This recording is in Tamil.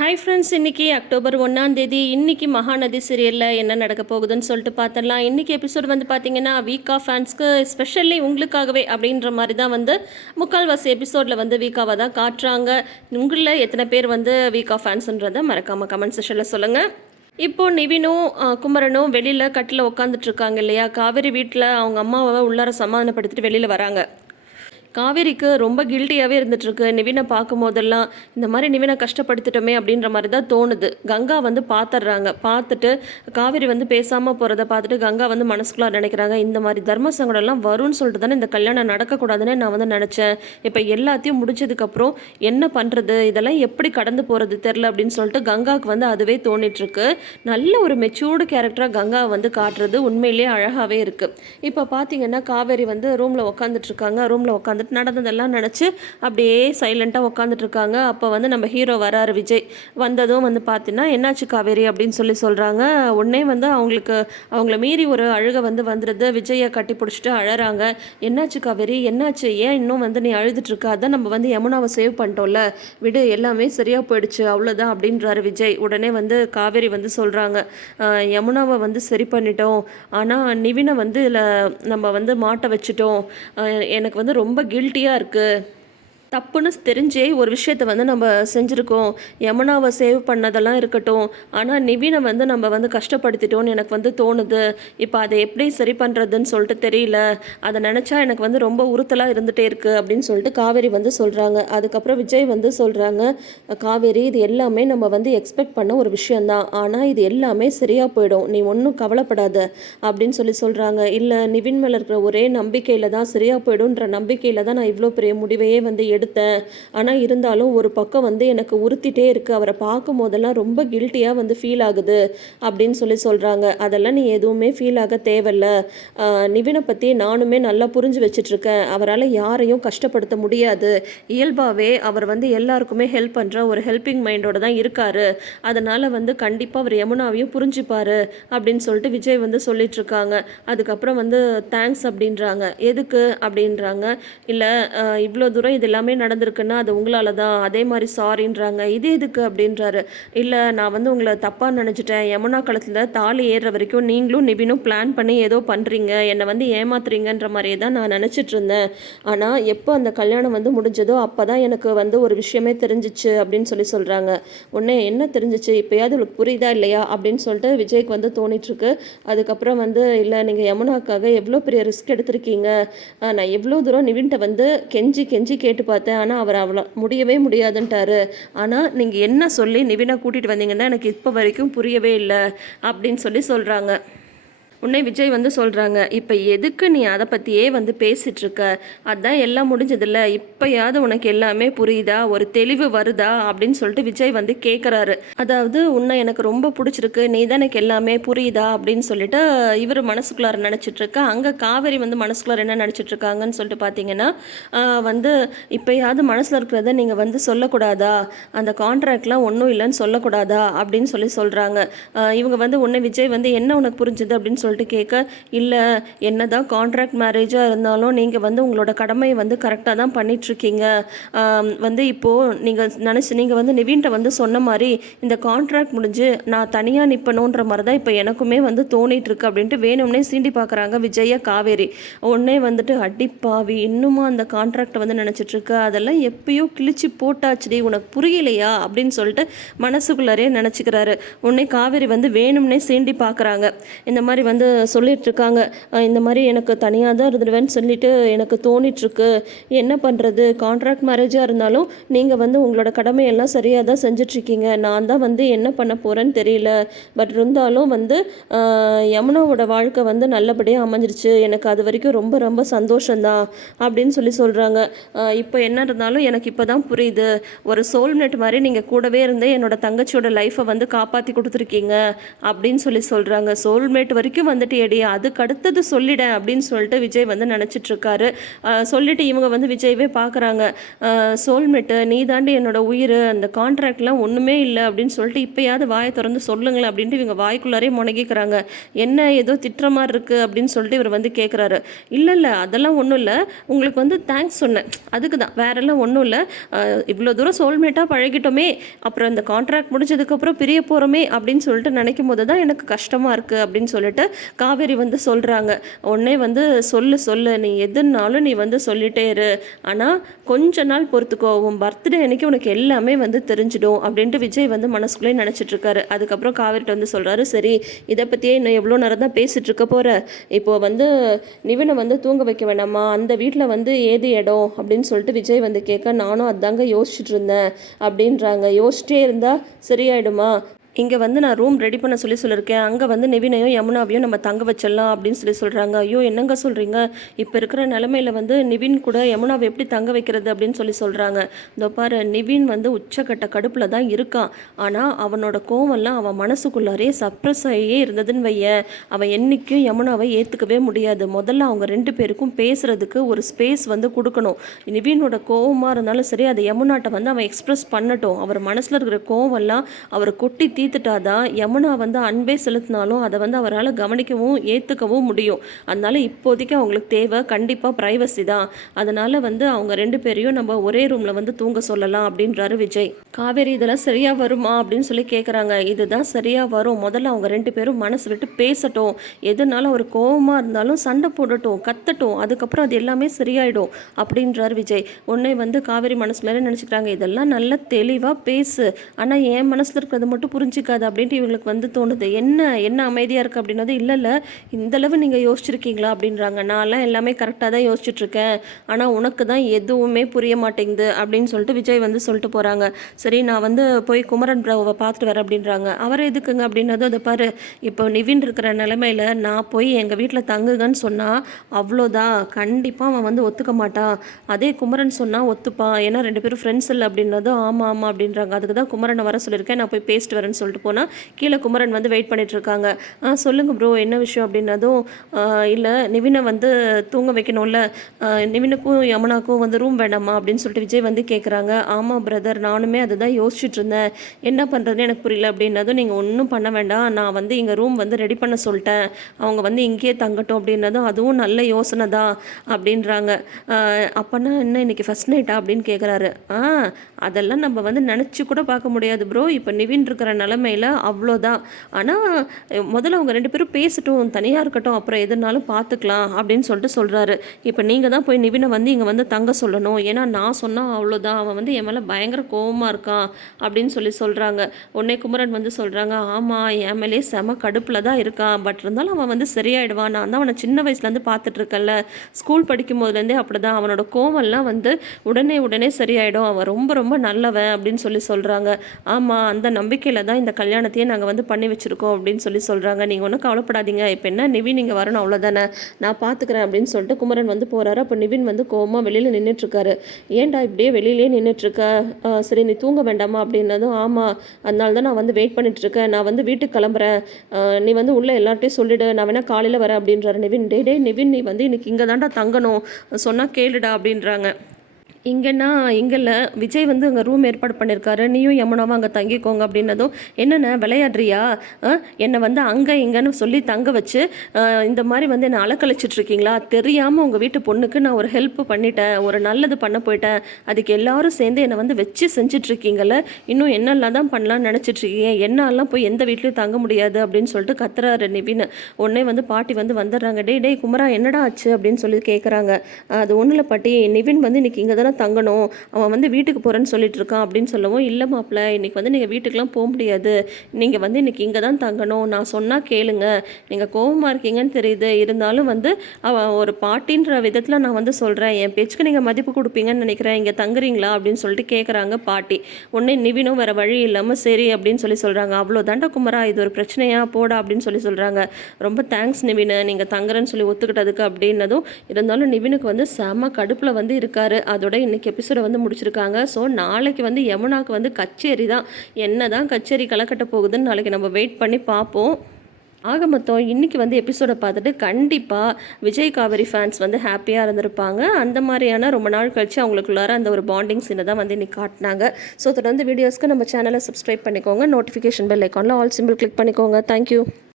ஹாய் ஃப்ரெண்ட்ஸ், இன்றைக்கி அக்டோபர் 1 இன்றைக்கி மகாநதி சீரியலில் என்ன நடக்க போகுதுன்னு சொல்லிட்டு பார்த்துடலாம். இன்றைக்கி எபிசோட் வந்து பார்த்திங்கன்னா வீக்கா ஃபேன்ஸ்க்கு ஸ்பெஷலி உங்களுக்காகவே அப்படின்ற மாதிரி தான் வந்து முக்கால்வாசி எபிசோடில் வந்து வீக்காவை தான் காட்டுறாங்க. உங்களில் எத்தனை பேர் வந்து வீக்கா ஃபேன்ஸுன்றதை மறக்காமல் கமெண்ட் செஷனில் சொல்லுங்கள். இப்போது நிவினும் குமரனும் வெளியில் கட்டில் உட்காந்துட்ருக்காங்க இல்லையா. காவேரி வீட்டில் அவங்க அம்மாவை உள்ளார சமாதானப்படுத்திட்டு வெளியில் வராங்க. காவேரிக்கு ரொம்ப கில்ட்டியாகவே இருந்துகிட்ருக்கு. நிவினை பார்க்கும் போதெல்லாம் இந்த மாதிரி நிவினை கஷ்டப்படுத்திட்டோமே அப்படின்ற மாதிரி தான் தோணுது. கங்கா வந்து பார்த்துட்றாங்க. பார்த்துட்டு காவேரி வந்து பேசாமல் போகிறத பார்த்துட்டு கங்கா வந்து மனசுக்குள்ளார நினைக்கிறாங்க, இந்த மாதிரி தர்ம சங்கடம்லாம் வரும்னு சொல்லிட்டு தானே இந்த கல்யாணம் நடக்கக்கூடாதுன்னு நான் வந்து நினச்சேன். இப்போ எல்லாத்தையும் முடிச்சதுக்கப்புறம் என்ன பண்ணுறது, இதெல்லாம் எப்படி கடந்து போகிறது தெரில அப்படின்னு சொல்லிட்டு கங்காவுக்கு வந்து அதுவே தோணிட்டுருக்கு. நல்ல ஒரு மெச்சூர்டு கேரக்டராக கங்காவை வந்து காட்டுறது உண்மையிலேயே அழகாகவே இருக்குது. இப்போ பார்த்தீங்கன்னா காவேரி வந்து ரூமில் உட்காந்துட்ருக்காங்க. ரூமில் உட்காந்து நடந்ததெல்லாம் நினச்சி அப்படியே சைலண்ட்டாக உட்காந்துட்ருக்காங்க. அப்போ வந்து நம்ம ஹீரோ வராரு விஜய். வந்ததும் வந்து பார்த்தீங்கன்னா என்னாச்சு காவேரி அப்படின்னு சொல்கிறாங்க. உடனே வந்து அவங்கள மீறி ஒரு அழுகை வந்து வந்துடுது. விஜயை கட்டி பிடிச்சிட்டு அழறாங்க. என்னாச்சு காவேரி, என்னாச்சு, ஏன் இன்னும் வந்து நீ அழுதுட்ருக்க? அதான் நம்ம வந்து யமுனாவை சேவ் பண்ணிட்டோம்ல, விடு, எல்லாமே சரியாக போயிடுச்சு, அவ்வளோதான் அப்படின்றாரு விஜய். உடனே வந்து காவேரி வந்து சொல்கிறாங்க, யமுனாவை வந்து சரி பண்ணிட்டோம், ஆனால் நிவினை வந்து இதில் நம்ம வந்து மாட்ட வச்சுட்டோம், எனக்கு வந்து ரொம்ப கில்ட்டியாக இருக்குது, தப்புன்னு தெரிஞ்சே ஒரு விஷயத்தை வந்து நம்ம செஞ்சுருக்கோம். யமுனாவை சேவ் பண்ணதெல்லாம் இருக்கட்டும், ஆனால் நிவினை வந்து நம்ம வந்து கஷ்டப்படுத்திட்டோன்னு எனக்கு வந்து தோணுது. இப்போ அதை எப்படி சரி பண்ணுறதுன்னு சொல்லிட்டு தெரியல, அதை நினச்சா எனக்கு வந்து ரொம்ப உறுத்தலாக இருந்துகிட்டே இருக்குது அப்படின்னு சொல்லிட்டு காவேரி வந்து சொல்கிறாங்க. அதுக்கப்புறம் விஜய் வந்து சொல்கிறாங்க, காவேரி, இது எல்லாமே நம்ம வந்து எக்ஸ்பெக்ட் பண்ண ஒரு விஷயந்தான், ஆனால் இது எல்லாமே சரியாக போயிடும், நீ ஒன்றும் கவலைப்படாத அப்படின்னு சொல்கிறாங்க. இல்லை, நிவின் மேலே இருக்கிற ஒரே நம்பிக்கையில் தான் சரியாக போயிடும்ன்ற நம்பிக்கையில் தான் நான் இவ்வளோ பெரிய முடிவையே வந்து எடுத்தேன். ஆனால் இருந்தாலும் ஒரு பக்கம் வந்து எனக்கு உறுத்திட்டே இருக்குது, அவரை பார்க்கும் போதெல்லாம் ரொம்ப கில்ட்டியாக வந்து ஃபீல் ஆகுது அப்படின்னு சொல்கிறாங்க. அதெல்லாம் நீ எதுவுமே ஃபீல் ஆக தேவையில்ல, நிவினை பற்றி நானுமே நல்லா புரிஞ்சு வச்சிட்ருக்கேன், அவரால் யாரையும் கஷ்டப்படுத்த முடியாது, இயல்பாகவே அவர் வந்து எல்லாருக்குமே ஹெல்ப் பண்ணுற ஒரு ஹெல்பிங் மைண்டோட தான் இருக்கார், அதனால் வந்து கண்டிப்பாக அவர் யமுனாவையும் புரிஞ்சுப்பார் அப்படின்னு சொல்லிட்டு விஜய் வந்து சொல்லிகிட்ருக்காங்க. அதுக்கப்புறம் வந்து தேங்க்ஸ் அப்படின்றாங்க. எதுக்கு அப்படின்றாங்க. இல்லை, இவ்வளோ தூரம் இது எல்லாமே நடந்திருக்குன்னா அது உங்களால் தான், அதே மாதிரி சாரின்றாங்க. இது எதுக்கு அப்படின்றாரு. இல்லை, நான் வந்து உங்களை தப்பாக நினச்சிட்டேன், யமுனா களத்தில் தாலி ஏறுற வரைக்கும் நீங்களும் நிவினும் பிளான் பண்ணி ஏதோ பண்ணுறீங்க, என்னை வந்து ஏமாத்துறீங்கன்ற மாதிரியே தான் நான் நினச்சிட்டு இருந்தேன், ஆனால் எப்போ அந்த கல்யாணம் வந்து முடிஞ்சதோ அப்போ தான் எனக்கு வந்து ஒரு விஷயமே தெரிஞ்சிச்சு அப்படின்னு சொல்கிறாங்க. உடனே என்ன தெரிஞ்சிச்சு, இப்போயாவது உங்களுக்கு புரியுதா இல்லையா அப்படின்னு சொல்லிட்டு விஜய்க்கு வந்து தோணிட்டுருக்கு. அதுக்கப்புறம் வந்து, இல்லை, நீங்கள் யமுனாக்காக எவ்வளோ பெரிய ரிஸ்க் எடுத்திருக்கீங்க, நான் எவ்வளோ தூரம் நிவின்கிட்ட வந்து கெஞ்சி கெஞ்சி கேட்டு பார்த்தேன், ஆனால் அவர் அவ்வளோ முடியவே முடியாதுன்ட்டாரு, ஆனால் நீங்கள் என்ன சொல்லி நிவினை கூட்டிகிட்டு வந்தீங்கன்னா எனக்கு இப்போ வரைக்கும் புரியவே இல்லை அப்படின்னு சொல்கிறாங்க. உடனே விஜய் வந்து சொல்கிறாங்க, இப்போ எதுக்கு நீ அதை பற்றியே வந்து பேசிகிட்ருக்க, அதுதான் எல்லாம் முடிஞ்சதில்ல, இப்போயாவது உனக்கு எல்லாமே புரியுதா, ஒரு தெளிவு வருதா அப்படின்னு சொல்லிட்டு விஜய் வந்து கேட்குறாரு. அதாவது, உன்னை எனக்கு ரொம்ப பிடிச்சிருக்கு, நீ தான் எனக்கு எல்லாமே புரியுதா அப்படின்னு சொல்லிட்டு இவர் மனசுக்குள்ளார நினச்சிட்ருக்க. அங்கே காவேரி வந்து மனசுக்குள்ளார என்ன நினச்சிட்ருக்காங்கன்னு சொல்லிட்டு பார்த்தீங்கன்னா, வந்து இப்போயாவது மனசில் இருக்கிறத நீங்கள் வந்து சொல்லக்கூடாதா, அந்த கான்ட்ராக்ட்லாம் ஒன்றும் இல்லைன்னு சொல்லக்கூடாதா அப்படின்னு சொல்கிறாங்க. இவங்க வந்து உன்னை விஜய் வந்து என்ன உனக்கு புரிஞ்சுது அப்படின்னு சொல்லிட்டு கேட்க, இல்லை, என்ன தான் கான்ட்ராக்ட் மேரேஜாக இருந்தாலும் நீங்கள் வந்து உங்களோட கடமையை வந்து கரெக்டாக தான் பண்ணிகிட்ருக்கீங்க, வந்து இப்போது நீங்கள் வந்து நிவின்ட்ட வந்து சொன்ன மாதிரி இந்த கான்ட்ராக்ட் முடிஞ்சு நான் தனியாக நிற்பணுன்ற மாதிரி தான் இப்போ எனக்குமே வந்து தோணிகிட்ருக்கு அப்படின்ட்டு வேணும்னே சீண்டி பார்க்குறாங்க விஜய காவேரி. உடனே வந்துட்டு, அடிப்பாவி, இன்னுமா அந்த கான்ட்ராக்டை வந்து நினச்சிட்ருக்க, அதெல்லாம் எப்பயோ கிழிச்சு போட்டாச்சுடி, உனக்கு புரியலையா அப்படின்னு சொல்லிட்டு மனசுக்குள்ளாரே நினச்சிக்கிறாரு. உடனே காவேரி வந்து வேணும்னே சீண்டி பார்க்குறாங்க. இந்த மாதிரி வந்து சொல்லிகிட்ருக்காங்க, இந்த மாதிரி எனக்கு தனியாக தான் இருந்துடுவேன்னு சொல்லிட்டு எனக்கு தோணிகிட்ருக்கு, என்ன பண்ணுறது, கான்ட்ராக்ட் மேரேஜாக இருந்தாலும் நீங்கள் வந்து உங்களோட கடமையெல்லாம் சரியாக தான் செஞ்சிட்ருக்கீங்க, நான் தான் வந்து என்ன பண்ண போகிறேன்னு தெரியல, பட் இருந்தாலும் வந்து யமுனாவோட வாழ்க்கை வந்து நல்லபடியாக அமைஞ்சிருச்சு, எனக்கு அது வரைக்கும் ரொம்ப ரொம்ப சந்தோஷந்தான் அப்படின்னு சொல்கிறாங்க. இப்போ என்ன இருந்தாலும் எனக்கு இப்போ தான் புரியுது, ஒரு சோல்மேட் மாதிரி நீங்கள் கூடவே இருந்து என்னோட தங்கச்சியோட லைஃப்பை வந்து காப்பாற்றி கொடுத்துருக்கீங்க அப்படின்னு சொல்கிறாங்க. சோல்மேட் வரைக்கும் வந்துட்டியேடி, அதுக்கு அடுத்தது சொல்லிடேன் அப்படின்னு சொல்லிட்டு விஜய் வந்து நினச்சிட்ருக்காரு. சொல்லிட்டு இவங்க வந்து விஜயவே பார்க்குறாங்க. சோல்மேட்டு நீ தாண்டி என்னோட உயிர், அந்த கான்ட்ராக்ட்லாம் ஒன்றுமே இல்லை அப்படின்னு சொல்லிட்டு இப்போயாவது வாயை திறந்து சொல்லுங்களேன் அப்படின்ட்டு இவங்க வாய்க்குள்ளாரே முனகிக்கிறாங்க. என்ன ஏதோ திட்டுற மாதிரி இருக்குது அப்படின்னு சொல்லிட்டு இவர் வந்து கேட்குறாரு. இல்லை இல்லை அதெல்லாம் ஒன்றும் இல்லை, உங்களுக்கு வந்து தேங்க்ஸ் சொன்னேன், அதுக்கு தான், வேறெல்லாம் ஒன்றும் இல்லை. இவ்வளோ தூரம் சோல்மேட்டாக பழகிட்டோமே, அப்புறம் இந்த கான்ட்ராக்ட் முடிஞ்சதுக்கப்புறம் பிரிய போகிறோமே அப்படின்னு சொல்லிட்டு நினைக்கும் போது தான் எனக்கு கஷ்டமாக இருக்குது அப்படின்னு சொல்லிட்டு காவேரி வந்து சொல்கிறாங்க. உடனே வந்து சொல்லு நீ எதுனாலும் நீ வந்து சொல்லிட்டே இரு, ஆனால் கொஞ்ச நாள் பொறுத்துக்கோ, உன் பர்த்டே அன்னைக்கு உனக்கு எல்லாமே வந்து தெரிஞ்சிடும் அப்படின்ட்டு விஜய் வந்து மனசுக்குள்ளே நினச்சிட்ருக்காரு. அதுக்கப்புறம் காவேரிட்ட வந்து சொல்கிறாரு, சரி இதை பற்றியே இன்னும் எவ்வளோ நேரம் தான் பேசிகிட்டு இருக்க போகிற, இப்போது வந்து நிவினை வந்து தூங்க வைக்க வேணாமா, அந்த வீட்டில் வந்து ஏது இடம் அப்படின்னு சொல்லிட்டு விஜய் வந்து கேட்க, நானும் அதாங்க யோசிச்சுட்டு இருந்தேன் அப்படின்றாங்க. யோசிச்சிட்டே இருந்தால் சரியாயிடுமா, இங்கே வந்து நான் ரூம் ரெடி பண்ண சொல்லியிருக்கேன், அங்கே வந்து நிவினையும் யமுனாவையும் நம்ம தங்க வச்சிடலாம் அப்படின்னு சொல்கிறாங்க. ஐயோ என்னங்க சொல்கிறீங்க, இப்போ இருக்கிற நிலமையில வந்து நிவின் கூட யமுனாவை எப்படி தங்க வைக்கிறது அப்படின்னு சொல்கிறாங்க. இதோ பாரு, நிவின் வந்து உச்சக்கட்ட கடுப்பில் தான் இருக்கான், ஆனால் அவனோட கோவம்லாம் அவன் மனசுக்குள்ளாரே சப்ரஸ் ஆகியே இருந்ததுன்னு வைய, அவன் என்றைக்கும் யமுனாவை ஏற்றுக்கவே முடியாது. முதல்ல அவங்க 2 பேருக்கும் பேசுகிறதுக்கு ஒரு ஸ்பேஸ் வந்து கொடுக்கணும். நிவினோட கோவமாக இருந்தாலும் சரி, அதை யமுனாட்ட வந்து அவன் எக்ஸ்ப்ரெஸ் பண்ணட்டும். அவர் மனசில் இருக்கிற கோவம்லாம் அவர் கொட்டி தீர்த்துட்டாதான் யமுனா வந்து அன்பே செலுத்தினாலும் அதை வந்து அவரால் கவனிக்கவும் ஏற்றுக்கவும் முடியும். அதனால இப்போதைக்கு அவங்களுக்கு தேவை கண்டிப்பாக ப்ரைவசி தான். அதனால் வந்து அவங்க 2 பேரையும் நம்ம ஒரே ரூமில் வந்து தூங்க சொல்லலாம் அப்படின்றாரு விஜய். காவேரி இதெல்லாம் சரியாக வருமா அப்படின்னு சொல்லி கேட்குறாங்க. இதுதான் சரியாக வரும், முதல்ல அவங்க 2 பேரும் மனசு விட்டு பேசட்டும், எதுனாலும் ஒரு கோபமாக இருந்தாலும் சண்டை போடட்டும், கத்தட்டும், அதுக்கப்புறம் அது எல்லாமே சரியாயிடும் அப்படின்றாரு விஜய். உடனே வந்து காவேரி மனசுல நினச்சிக்கிறாங்க, இதெல்லாம் நல்லா தெளிவாக பேசு, ஆனால் என் மனசில் இருக்கிறது மட்டும் புரிஞ்சிக்காது அப்படின்ட்டு இவங்களுக்கு வந்து தோணுது. என்ன அமைதியாக இருக்குது அப்படின்னது, இல்லை இந்தளவு நீங்கள் யோசிச்சிருக்கீங்களா அப்படின்றாங்க. நான்லாம் எல்லாமே கரெக்டாக தான் யோசிச்சுட்ருக்கேன், ஆனால் உனக்கு தான் எதுவுமே புரிய மாட்டேங்குது அப்படின்னு சொல்லிட்டு விஜய் வந்து சொல்லிட்டு போகிறாங்க. சரி நான் வந்து போய் குமரன் ப்ரோவை பார்த்துட்டு வரேன் அப்படின்றாங்க. அவர் எதுக்குங்க அப்படின்னது, அதை பாரு, இப்போ நிவின் இருக்கிற நிலைமையில் நான் போய் எங்கள் வீட்டில் தங்குங்கன்னு சொன்னால் அவ்வளோதான், கண்டிப்பாக அவன் வந்து ஒத்துக்க மாட்டான். அதே குமரன் சொன்னால் ஒத்துப்பான், ஏன்னா 2 பேரும் ஃப்ரெண்ட்ஸ் இல்லை அப்படின்னதும் ஆமாம் அப்படின்றாங்க. அதுக்கு தான் குமரனை வர சொல்லியிருக்கேன், நான் போய் பேசிட்டு வரேன்னு சொல்லிட்டு போனால் கீழே குமரன் வந்து வெயிட் பண்ணிகிட்ருக்காங்க. சொல்லுங்கள் ப்ரோ என்ன விஷயம் அப்படின்னதும், இல்லை நிவினை வந்து தூங்க வைக்கணும்ல, நிவினுக்கும் யமுனாக்கும் வந்து ரூம் வேண்டாமா அப்படின்னு சொல்லிட்டு விஜய் வந்து கேட்குறாங்க. ஆமாம் பிரதர், நானுமே அதுதான் யோசிச்சுட்டு இருந்தேன், என்ன பண்ணுறதுன்னு எனக்கு புரியல அப்படின்னதும், நீங்கள் ஒன்றும் பண்ண வேண்டாம், நான் வந்து இங்கே ரூம் வந்து ரெடி பண்ண சொல்லிட்டேன், அவங்க வந்து இங்கேயே தங்கட்டும் அப்படின்னதும், அதுவும் நல்ல யோசனை தான் அப்படின்றாங்க. அப்போனா என்ன இன்னைக்கு ஃபஸ்ட் நைட்டா அப்படின்னு கேட்குறாரு. அதெல்லாம் நம்ம வந்து நினச்சி கூட பார்க்க முடியாது ப்ரோ, இப்போ நிவின் இருக்கிற நிலமையில் அவ்வளோதான். ஆனால் முதல்ல அவங்க 2 பேரும் பேசட்டும், தனியாக இருக்கட்டும், அப்புறம் எதுனாலும் பார்த்துக்கலாம் அப்படின்னு சொல்லிட்டு சொல்கிறாரு. இப்போ நீங்கள் தான் போய் நிவினை வந்து இங்கே வந்து தங்க சொல்லணும், ஏன்னா நான் சொன்னால் அவ்வளோதான், அவன் வந்து என் மேலே பயங்கர கோவமாக இருக்கான் அப்படின்னு சொல்கிறாங்க. உடனே குமரன் வந்து சொல்கிறாங்க, ஆமாம் என் மேலே செம கடுப்பில் தான் இருக்கான், பட் இருந்தாலும் அவன் வந்து சரியாயிடுவான், நான் தான் அவனை சின்ன வயசுலேருந்து பார்த்துட்ருக்கேன்ல, ஸ்கூல் படிக்கும் போதுலேருந்தே அப்படி தான், அவனோட கோவம்லாம் வந்து உடனே சரியாயிடும், அவன் ரொம்ப ரொம்ப நல்லவன் அப்படின்னு சொல்கிறாங்க. ஆமாம் அந்த நம்பிக்கையில் தான் இந்த கல்யாணத்தையே நாங்கள் வந்து பண்ணி வச்சுருக்கோம் அப்படின்னு சொல்கிறாங்க. நீங்கள் ஒன்றும் கவலைப்படாதீங்க, இப்போ என்ன நிவின் நீங்கள் வரணும் அவ்வளோதானே, நான் பார்த்துக்கிறேன் அப்படின்னு சொல்லிட்டு குமரன் வந்து போகிறாரு. அப்போ நிவின் வந்து கோவமாக வெளியில் நின்றுட்டுருக்காரு. ஏன்டா இப்படியே வெளியிலே நின்றுட்டுருக்க, சரி நீ தூங்க வேண்டாமா அப்படின்னதும், ஆமாம் அதனால தான் நான் வந்து வெயிட் பண்ணிட்டுருக்கேன், நான் வந்து வீட்டுக்கு கிளம்புறேன், நீ வந்து உள்ளே எல்லார்ட்டையும் சொல்லிவிடு, நான் வேணால் காலையில் வரேன் அப்படின்றாரு நிவின். டே நிவின், நீ வந்து இன்னைக்கு இங்கே தாண்டா தங்கணும், சொன்னால் கேளுடா அப்படின்றாங்க. இங்கேன்னா இங்கேல்ல, விஜய் வந்து அங்கே ரூம் ஏற்பாடு பண்ணியிருக்காரு, நீயும் யமுனாவும் அங்கே தங்கிக்கோங்க அப்படின்னதும், என்னென்ன விளையாடுறியா, என்னை வந்து அங்கே இங்கேன்னு சொல்லி தங்க வச்சு இந்த மாதிரி வந்து என்னை அலக்கழிச்சிட்ருக்கீங்களா, தெரியாமல் உங்கள் வீட்டு பொண்ணுக்கு நான் ஒரு ஹெல்ப் பண்ணிட்டேன், ஒரு நல்லது பண்ண போயிட்டேன், அதுக்கு எல்லாரும் சேர்ந்து என்னை வந்து வச்சு செஞ்சிட்ருக்கீங்கள, இன்னும் என்னெல்லாம் தான் பண்ணலான்னு நினச்சிட்ருக்கீங்க, என்னாலாம் போய் எந்த வீட்லேயும் தங்க முடியாது அப்படின்னு சொல்லிட்டு கத்துறாரு நிவின். உடனே வந்து பாட்டி வந்து வந்துடுறாங்க. டே குமரா என்னடா ஆச்சு அப்படின்னு சொல்லி கேட்குறாங்க. அது ஒன்றும் இல்லை பாட்டி, நிவின் வந்து இன்றைக்கி இங்கே தானே தங்கணும், அவன் வந்து வீட்டுக்கு போகிறேன்னு சொல்லிட்டு இருக்கான் அப்படின்னு சொல்லவும், இல்லை மாப்பிள்ள இன்றைக்கி வந்து நீங்கள் வீட்டுக்கெலாம் போக முடியாது, நீங்கள் வந்து இன்றைக்கி இங்கே தான் தங்கணும், நான் சொன்னால் கேளுங்க, நீங்கள் கோபமாக இருக்கீங்கன்னு தெரியுது, இருந்தாலும் வந்து அவன் ஒரு பாட்டின்ற விதத்தில் நான் வந்து சொல்கிறேன், என் பேச்சுக்கு நீங்கள் மதிப்பு கொடுப்பீங்கன்னு நினைக்கிறேன், இங்கே தங்குறீங்களா அப்படின்னு சொல்லிட்டு கேட்குறாங்க பாட்டி. உடனே நிவினும் வேறு வழி இல்லாமல் சரி அப்படின்னு சொல்கிறாங்க. அவ்வளோ தாண்டா குமரா, இது ஒரு பிரச்சனையா போடா அப்படின்னு சொல்கிறாங்க. ரொம்ப தேங்க்ஸ் நிவின், நீங்கள் தங்குறேன்னு சொல்லி ஒத்துக்கிட்டதுக்கு அப்படின்னதும், இருந்தாலும் நிவினுக்கு வந்து செம கடுப்பில் வந்து இருக்காரு. அதோட இன்றைக்கி எபிசோடை வந்து முடிச்சிருக்காங்க. ஸோ நாளைக்கு வந்து யமுனாவுக்கு வந்து கச்சேரி தான், என்ன தான் கச்சேரி கலக்கட்ட போகுதுன்னு நாளைக்கு நம்ம வெயிட் பண்ணி பார்ப்போம். ஆக மொத்தம் இன்றைக்கி வந்து எபிசோடை பார்த்துட்டு கண்டிப்பாக விஜய் காவேரி ஃபேன்ஸ் வந்து ஹாப்பியாக இருந்திருப்பாங்க. அந்த மாதிரியான ரொம்ப நாள் கழிச்சு அவங்களுக்குள்ளார அந்த ஒரு பாண்டிங் சீனை தான் வந்து இன்றைக்கி காட்டினாங்க. ஸோ தொடர்ந்து வீடியோஸ்க்கு நம்ம சேனலை சப்ஸ்கிரைப் பண்ணிக்கோங்க. நோட்டிஃபிகேஷன் பெல் ஐக்கானில் ஆல் சிம்பிள் கிளிக் பண்ணிக்கோங்க. தேங்க்யூ.